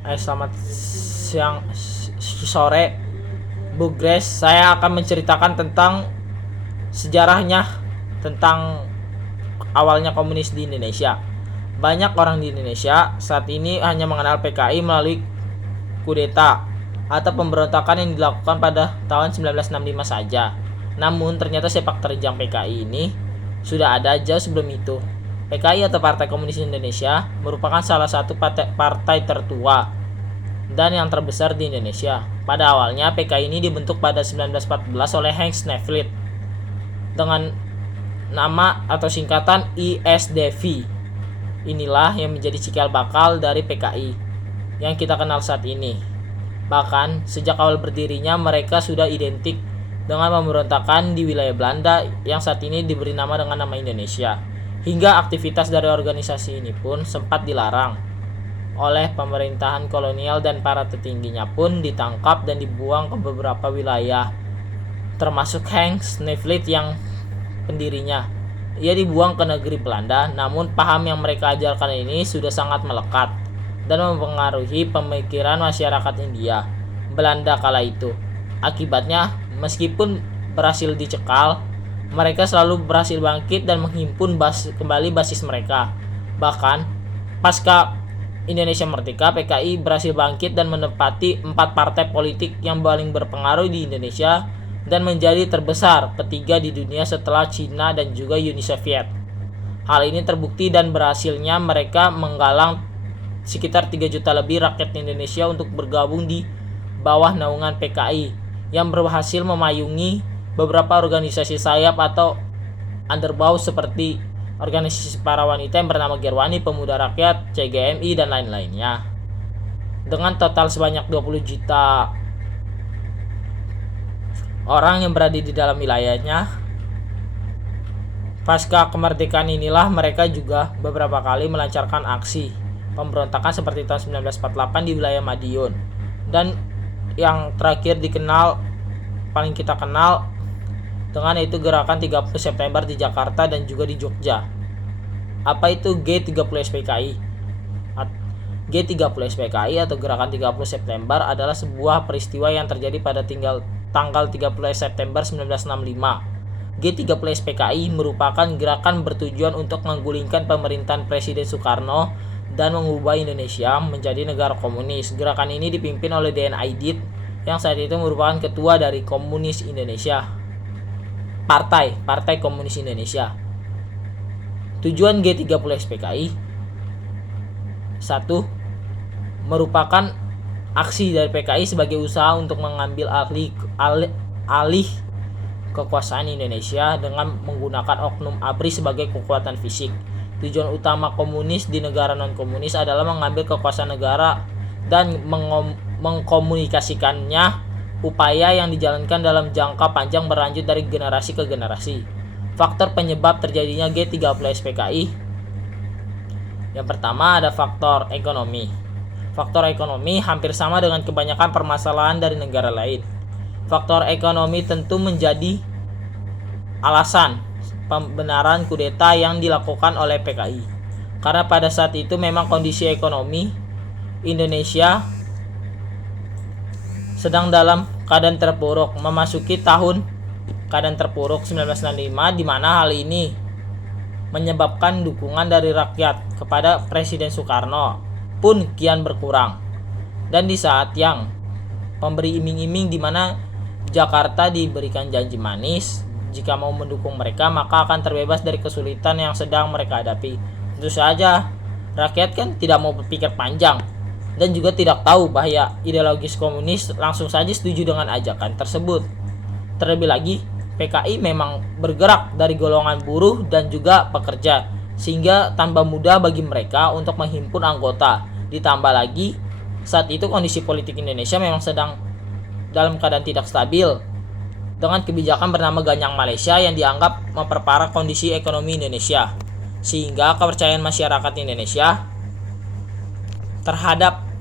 Selamat siang, sore, Bu Grace. Saya akan menceritakan tentang sejarahnya, tentang awalnya komunis di Indonesia. Banyak orang di Indonesia saat ini hanya mengenal PKI melalui kudeta atau pemberontakan yang dilakukan pada tahun 1965 saja. Namun ternyata sepak terjang PKI ini sudah ada jauh sebelum itu. PKI atau Partai Komunis Indonesia merupakan salah satu partai tertua dan yang terbesar di Indonesia. Pada awalnya PKI ini dibentuk pada 1914 oleh Henk Sneevliet dengan nama atau singkatan ISDV. Inilah yang menjadi cikal bakal dari PKI yang kita kenal saat ini. Bahkan sejak awal berdirinya mereka sudah identik dengan pemberontakan di wilayah Belanda yang saat ini diberi nama dengan nama Indonesia. Hingga aktivitas dari organisasi ini pun sempat dilarang oleh pemerintahan kolonial dan para petingginya pun ditangkap dan dibuang ke beberapa wilayah, termasuk Henk Sneevliet yang pendirinya. Ia dibuang ke negeri Belanda, namun paham yang mereka ajarkan ini sudah sangat melekat dan mempengaruhi pemikiran masyarakat India Belanda kala itu. Akibatnya, meskipun berhasil dicekal, mereka selalu berhasil bangkit dan menghimpun kembali basis mereka. Bahkan, pasca Indonesia merdeka, PKI berhasil bangkit dan menempati 4 partai politik yang paling berpengaruh di Indonesia dan menjadi terbesar ketiga di dunia setelah Cina dan juga Uni Soviet. Hal ini terbukti dan berhasilnya mereka menggalang sekitar 3 juta lebih rakyat Indonesia untuk bergabung di bawah naungan PKI yang berhasil memayungi beberapa organisasi sayap atau underbouh seperti organisasi para wanita yang bernama Gerwani, Pemuda Rakyat, CGMI, dan lain-lainnya. Dengan total sebanyak 20 juta orang yang berada di dalam wilayahnya, pasca kemerdekaan inilah mereka juga beberapa kali melancarkan aksi pemberontakan seperti tahun 1948 di wilayah Madiun. Dan yang terakhir paling kita kenal dengan itu gerakan 30 September di Jakarta dan juga di Jogja. Apa itu G30 SPKI? G30 SPKI atau gerakan 30 September adalah sebuah peristiwa yang terjadi pada tanggal 30 September 1965. G30 SPKI merupakan gerakan bertujuan untuk menggulingkan pemerintahan Presiden Soekarno dan mengubah Indonesia menjadi negara komunis. Gerakan ini dipimpin oleh D.N. Aidit yang saat itu merupakan ketua dari Komunis Indonesia. Partai Komunis Indonesia. Tujuan G30 SPKI 1. Merupakan aksi dari PKI sebagai usaha untuk mengambil alih kekuasaan Indonesia dengan menggunakan oknum ABRI sebagai kekuatan fisik. Tujuan utama komunis di negara non-komunis adalah mengambil kekuasaan negara dan mengkomunikasikannya, upaya yang dijalankan dalam jangka panjang berlanjut dari generasi ke generasi. Faktor penyebab terjadinya G30 SPKI. Yang pertama ada faktor ekonomi. Faktor ekonomi hampir sama dengan kebanyakan permasalahan dari negara lain. Faktor ekonomi tentu menjadi alasan pembenaran kudeta yang dilakukan oleh PKI. Karena pada saat itu memang kondisi ekonomi Indonesia sedang dalam keadaan terpuruk, memasuki tahun keadaan terpuruk 1965, di mana hal ini menyebabkan dukungan dari rakyat kepada Presiden Soekarno pun kian berkurang. Dan di saat yang pemberi iming-iming di mana Jakarta diberikan janji manis, jika mau mendukung mereka maka akan terbebas dari kesulitan yang sedang mereka hadapi. Tentu saja rakyat kan tidak mau berpikir panjang dan juga tidak tahu bahaya ideologis komunis, langsung saja setuju dengan ajakan tersebut. Terlebih lagi, PKI memang bergerak dari golongan buruh dan juga pekerja, sehingga tambah mudah bagi mereka untuk menghimpun anggota. Ditambah lagi, saat itu kondisi politik Indonesia memang sedang dalam keadaan tidak stabil, dengan kebijakan bernama Ganyang Malaysia yang dianggap memperparah kondisi ekonomi Indonesia, sehingga kepercayaan masyarakat Indonesia terhadap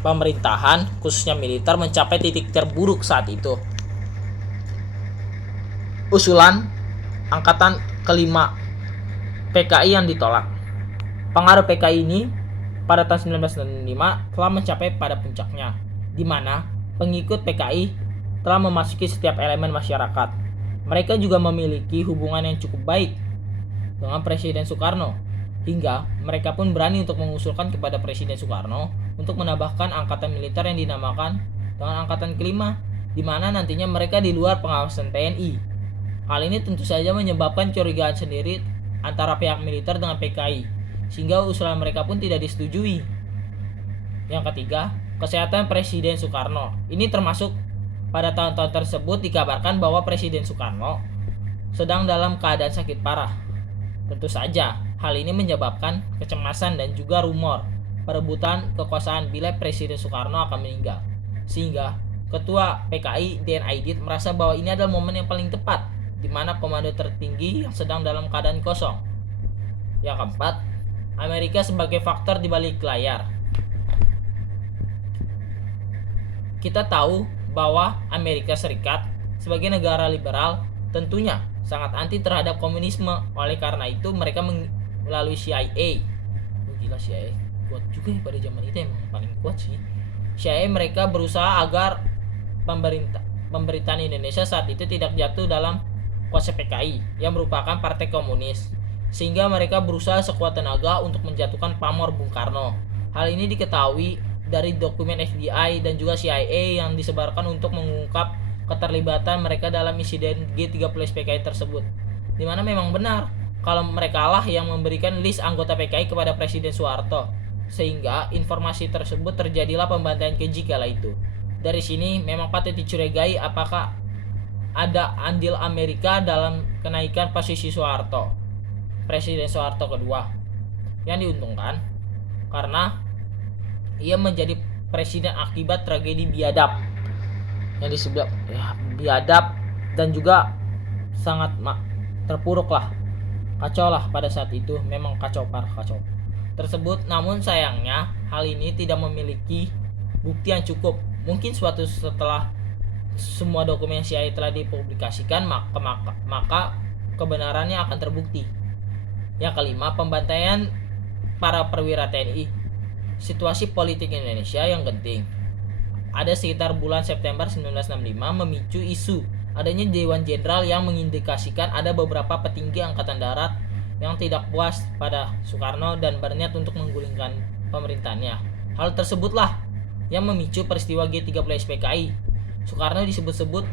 pemerintahan, khususnya militer, mencapai titik terburuk saat itu. Usulan angkatan kelima PKI yang ditolak. Pengaruh PKI ini pada tahun 1965 telah mencapai pada puncaknya, di mana pengikut PKI telah memasuki setiap elemen masyarakat. Mereka juga memiliki hubungan yang cukup baik dengan Presiden Soekarno, hingga mereka pun berani untuk mengusulkan kepada Presiden Soekarno untuk menambahkan angkatan militer yang dinamakan dengan Angkatan Kelima, di mana nantinya mereka di luar pengawasan TNI. Hal ini tentu saja menyebabkan curigaan sendiri antara pihak militer dengan PKI, sehingga usulan mereka pun tidak disetujui. Yang ketiga, kesehatan Presiden Soekarno. Ini termasuk pada tahun-tahun tersebut dikabarkan bahwa Presiden Soekarno sedang dalam keadaan sakit parah. Tentu saja, hal ini menyebabkan kecemasan dan juga rumor perebutan kekuasaan bila Presiden Soekarno akan meninggal. Sehingga Ketua PKI D.N. Aidit merasa bahwa ini adalah momen yang paling tepat di mana komando tertinggi yang sedang dalam keadaan kosong. Yang keempat, Amerika sebagai faktor di balik layar. Kita tahu bahwa Amerika Serikat sebagai negara liberal tentunya sangat anti terhadap komunisme. Oleh karena itu mereka melalui CIA. Gila, CIA kuat juga ya pada zaman itu, emang paling kuat sih. CIA mereka berusaha agar pemerintahan Indonesia saat itu tidak jatuh dalam kuasa PKI yang merupakan partai komunis, sehingga mereka berusaha sekuat tenaga untuk menjatuhkan pamor Bung Karno. Hal ini diketahui dari dokumen FBI dan juga CIA yang disebarkan untuk mengungkap keterlibatan mereka dalam insiden G30 PKI tersebut, dimana memang benar kalau mereka lah yang memberikan list anggota PKI kepada Presiden Soeharto, sehingga informasi tersebut terjadilah pembantaian keji kala itu. Dari sini memang patut dicurigai apakah ada andil Amerika dalam kenaikan posisi Soeharto, Presiden Soeharto kedua, yang diuntungkan karena ia menjadi presiden akibat tragedi biadab yang disebut biadab, dan juga sangat terpuruk lah, kacau lah pada saat itu, memang kacau tersebut. Namun sayangnya hal ini tidak memiliki bukti yang cukup. Mungkin suatu setelah semua dokumen CIA telah dipublikasikan maka kebenarannya akan terbukti. Yang kelima, pembantaian para perwira TNI. Situasi politik Indonesia yang genting ada sekitar bulan September 1965 memicu isu adanya Dewan Jenderal yang mengindikasikan ada beberapa petinggi Angkatan Darat yang tidak puas pada Soekarno dan berniat untuk menggulingkan pemerintahannya. Hal tersebutlah yang memicu peristiwa G30 SPKI. Soekarno disebut-sebut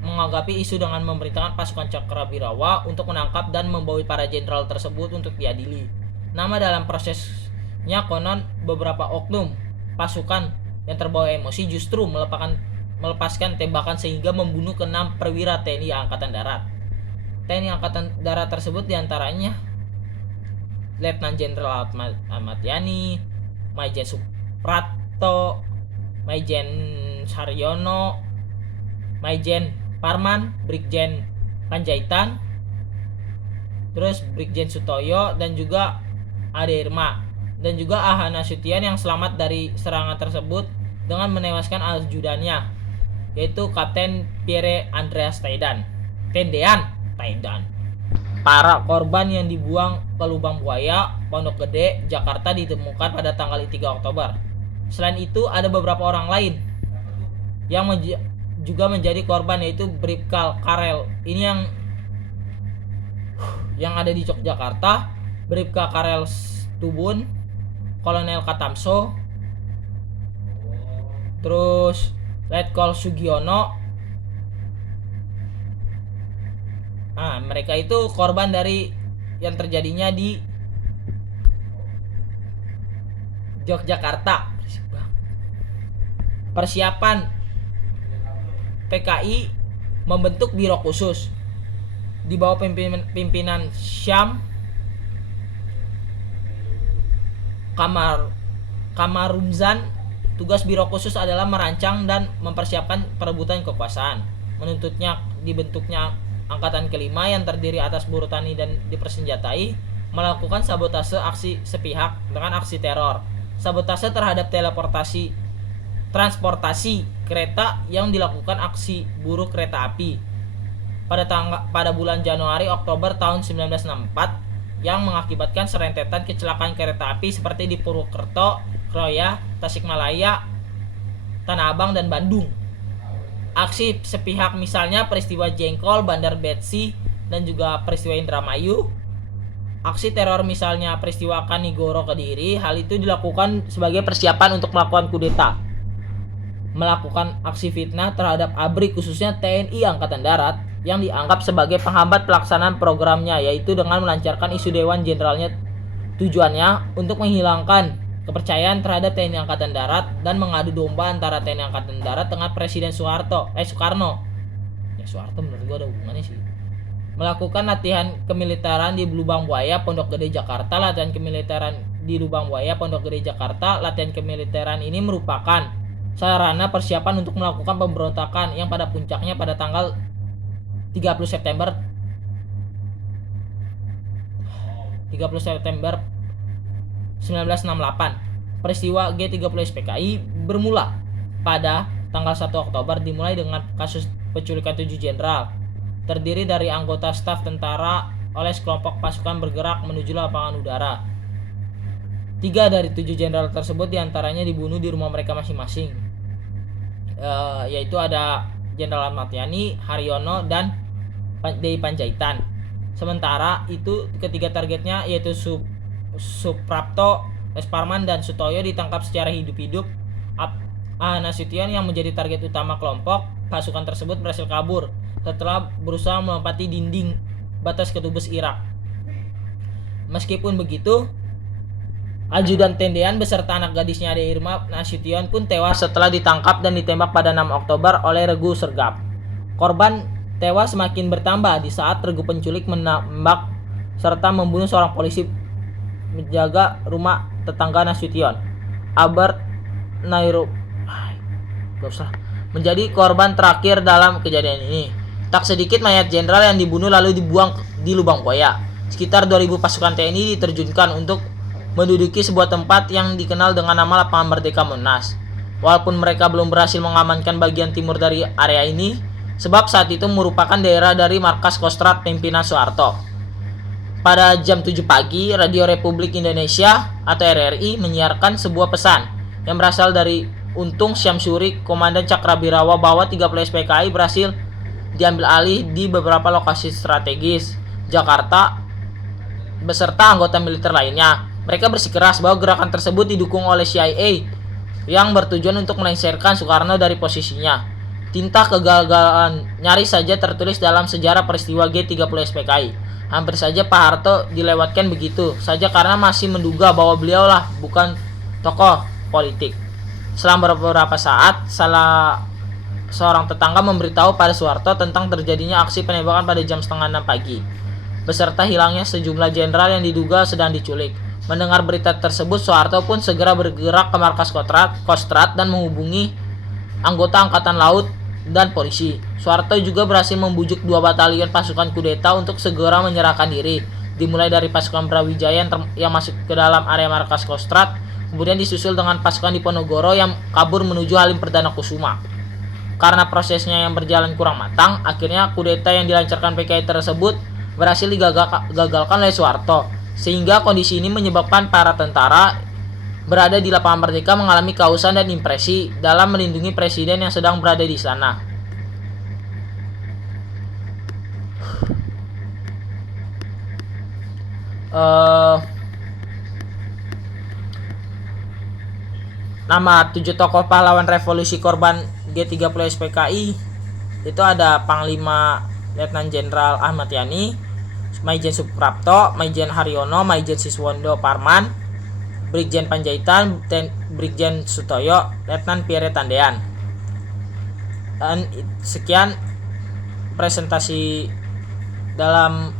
menganggapi isu dengan memerintahkan pasukan Cakrawirawa untuk menangkap dan membawa para jenderal tersebut untuk diadili. Nama dalam prosesnya konon beberapa oknum pasukan yang terbawa emosi justru melepaskan tembakan sehingga membunuh ke-6 perwira TNI Angkatan Darat. TNI Angkatan Darat tersebut diantaranya Letnan Jenderal Ahmad Yani, Maijen Suprapto, Maijen Saryono, Maijen Parman, Brigjen Panjaitan, terus Brigjen Sutoyo, dan juga Ade Irma, dan juga Ahana Sutian yang selamat dari serangan tersebut dengan menewaskan ajudannya, yaitu Kapten Pierre Andreas Tendean. Para korban yang dibuang ke lubang buaya Pondok Gede, Jakarta ditemukan pada tanggal 3 Oktober. Selain itu ada beberapa orang lain yang juga menjadi korban, yaitu Bribka Karel. Ini yang ada di Yogyakarta, Bribka Karel Tubun, Kolonel Katamso, terus Letkol Sugiono. Mereka itu korban dari yang terjadinya di Yogyakarta. Persiapan PKI membentuk biro khusus di bawah pimpinan Syam Kamarumzan. Tugas biro khusus adalah merancang dan mempersiapkan perebutan kekuasaan. Menuntutnya dibentuknya Angkatan Kelima yang terdiri atas buruh tani dan dipersenjatai, melakukan sabotase aksi sepihak dengan aksi teror, sabotase terhadap transportasi kereta yang dilakukan aksi buruh kereta api. Pada bulan Januari Oktober tahun 1964, yang mengakibatkan serentetan kecelakaan kereta api seperti di Purwokerto, Kroya, Tasikmalaya, Tanah Abang, dan Bandung. Aksi sepihak misalnya peristiwa Jengkol, Bandar Betsi, dan juga peristiwa Indramayu. Aksi teror misalnya peristiwa Kanigoro Kediri, hal itu dilakukan sebagai persiapan untuk melakukan kudeta. Melakukan aksi fitnah terhadap ABRI khususnya TNI Angkatan Darat yang dianggap sebagai penghambat pelaksanaan programnya, yaitu dengan melancarkan isu Dewan Jenderalnya. Tujuannya untuk menghilangkan kepercayaan terhadap TNI Angkatan Darat dan mengadu domba antara TNI Angkatan Darat dengan Presiden Soekarno. Ya Soeharto menurut gue ada hubungannya sih. Melakukan latihan kemiliteran di Lubang Buaya, Pondok Gede, Jakarta. Latihan kemiliteran di Lubang Buaya, Pondok Gede, Jakarta. Latihan kemiliteran ini merupakan sarana persiapan untuk melakukan pemberontakan yang pada puncaknya pada tanggal 30 September 1968. Peristiwa G30 SPKI bermula pada tanggal 1 Oktober dimulai dengan kasus penculikan 7 jenderal terdiri dari anggota staf tentara oleh sekelompok pasukan bergerak menuju lapangan udara. 3 dari 7 jenderal tersebut diantaranya dibunuh di rumah mereka masing-masing, yaitu ada Jenderal Ahmad Yani, Haryono, dan Dei Panjaitan. Sementara itu ketiga targetnya yaitu Suprapto, Esparman, dan Sutoyo ditangkap secara hidup-hidup. Nasution yang menjadi target utama kelompok pasukan tersebut berhasil kabur setelah berusaha melompati dinding batas Kedubes Irak. Meskipun begitu, Ajudan Tendean beserta anak gadisnya Ade Irma Nasution pun tewas setelah ditangkap dan ditembak pada 6 Oktober oleh Regu Sergap. Korban tewas semakin bertambah di saat Regu penculik menembak serta membunuh seorang polisi menjaga rumah tetangga Nasution. Albert Nairo menjadi korban terakhir dalam kejadian ini. Tak sedikit mayat jenderal yang dibunuh lalu dibuang di Lubang Buaya. Sekitar 2.000 pasukan TNI diterjunkan untuk menduduki sebuah tempat yang dikenal dengan nama Lapangan Merdeka Monas. Walaupun mereka belum berhasil mengamankan bagian timur dari area ini, sebab saat itu merupakan daerah dari markas Kostrad pimpinan Soeharto. Pada jam 7 pagi, Radio Republik Indonesia atau RRI menyiarkan sebuah pesan yang berasal dari Untung Syamsuri, Komandan Cakrabirawa, bahwa 30 SPKI berhasil diambil alih di beberapa lokasi strategis Jakarta beserta anggota militer lainnya. Mereka bersikeras bahwa gerakan tersebut didukung oleh CIA yang bertujuan untuk melengsarkan Soekarno dari posisinya. Tinta kegagalan nyaris saja tertulis dalam sejarah peristiwa G30 SPKI. Hampir saja Pak Harto dilewatkan begitu saja karena masih menduga bahwa beliaulah bukan tokoh politik. Selang beberapa saat, salah seorang tetangga memberitahu pada Soeharto tentang terjadinya aksi penembakan pada jam 5:30 pagi, beserta hilangnya sejumlah jenderal yang diduga sedang diculik. Mendengar berita tersebut, Soeharto pun segera bergerak ke markas Kostrad dan menghubungi anggota Angkatan Laut dan polisi. Soeharto juga berhasil membujuk 2 batalion pasukan kudeta untuk segera menyerahkan diri, dimulai dari pasukan Brawijaya yang masuk ke dalam area markas Kostrad, kemudian disusul dengan pasukan Diponegoro yang kabur menuju Halim Perdana Kusuma. Karena prosesnya yang berjalan kurang matang, akhirnya kudeta yang dilancarkan PKI tersebut berhasil digagalkan oleh Soeharto, sehingga kondisi ini menyebabkan para tentara berada di Lapangan Merdeka mengalami kehausan dan impresi dalam melindungi presiden yang sedang berada di sana. Nama 7 tokoh pahlawan revolusi korban G30 SPKI itu ada Panglima Letnan Jenderal Ahmad Yani, Maijen Suprapto, Maijen Haryono, Maijen Siswondo Parman, Brigjen Panjaitan, Brigjen Sutoyo, Letnan Pierre Tandean. Dan sekian presentasi dalam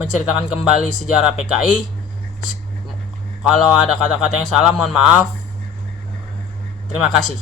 menceritakan kembali sejarah PKI. Kalau ada kata-kata yang salah mohon maaf. Terima kasih.